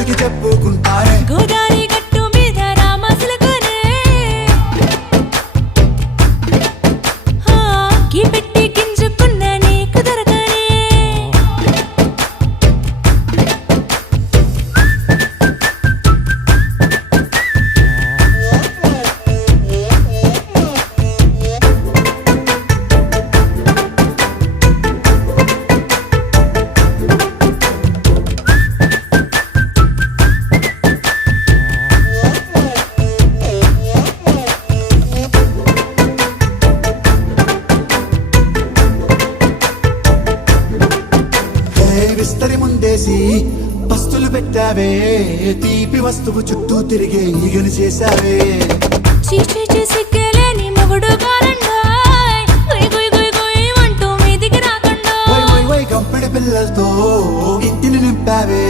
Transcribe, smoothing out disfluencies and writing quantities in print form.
ఊరికి చెప్పుకుంటానే గోదారి గట్టు మీద రామసులకునే కీ పెట్టి గింజుకున్న నీకు దొరకనే విస్తరి ముందేసి పస్తులు పెట్టావే తీపి వస్తువు చుట్టూ తిరిగే ఈగలు చేశావే చీచీ సిగ్గలేని మొగుడు గారండాయ్ గుయ్ గుయ్ గుయ్ గుయ్ అంటూ మీదికి రాకండా వై వై వై గంపెడి పిల్లలతో ఇంటిని నింపావే